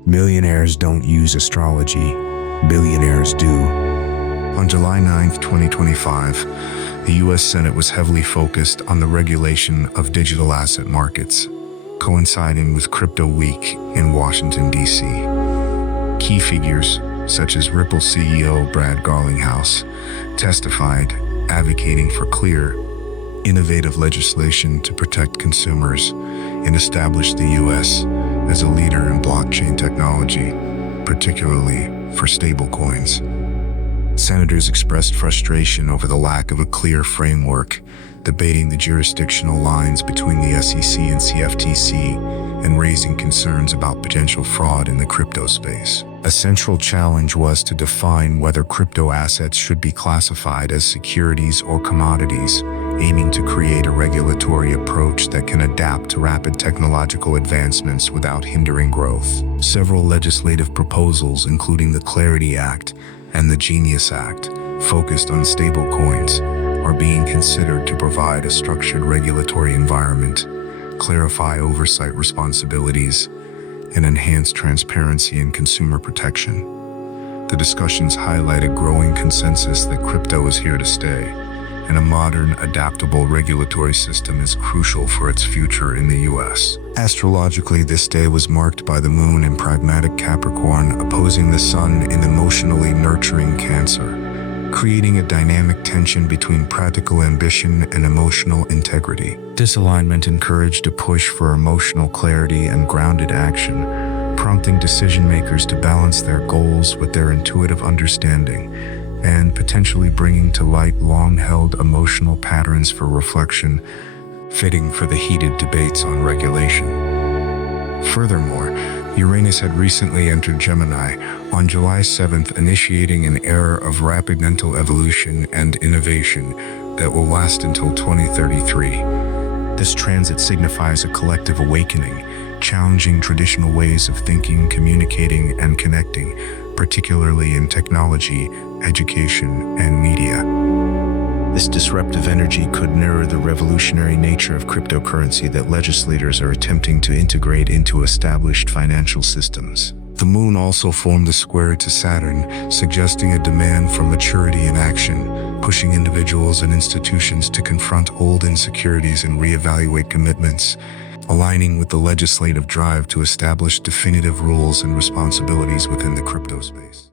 Millionaires don't use astrology, billionaires do. On July 9, 2025, the U.S. Senate was heavily focused on the regulation of digital asset markets, coinciding with Crypto Week in Washington, D.C. Key figures, such as Ripple CEO Brad Garlinghouse, testified, advocating for clear, innovative legislation to protect consumers and establish the U.S. as a leader in blockchain technology, particularly for stablecoins. Senators expressed frustration over the lack of a clear framework, debating the jurisdictional lines between the SEC and CFTC, and raising concerns about potential fraud in the crypto space. A central challenge was to define whether crypto assets should be classified as securities or commodities, aiming to create a regulatory approach that can adapt to rapid technological advancements without hindering growth. Several legislative proposals, including the Clarity Act and the Genius Act, focused on stablecoins, are being considered to provide a structured regulatory environment, clarify oversight responsibilities, and enhance transparency and consumer protection. The discussions highlight a growing consensus that crypto is here to stay, and a modern, adaptable regulatory system is crucial for its future in the U.S. Astrologically, this day was marked by the moon in pragmatic Capricorn opposing the sun in emotionally nurturing Cancer, creating a dynamic tension between practical ambition and emotional integrity. This alignment encouraged a push for emotional clarity and grounded action, prompting decision-makers to balance their goals with their intuitive understanding, and potentially bringing to light long-held emotional patterns for reflection, fitting for the heated debates on regulation. Furthermore, Uranus had recently entered Gemini on July 7th, initiating an era of rapid mental evolution and innovation that will last until 2033. This transit signifies a collective awakening, challenging traditional ways of thinking, communicating, and connecting, particularly in technology, education, and media. This disruptive energy could mirror the revolutionary nature of cryptocurrency that legislators are attempting to integrate into established financial systems. The moon also formed a square to Saturn, suggesting a demand for maturity and action, pushing individuals and institutions to confront old insecurities and reevaluate commitments, aligning with the legislative drive to establish definitive rules and responsibilities within the crypto space.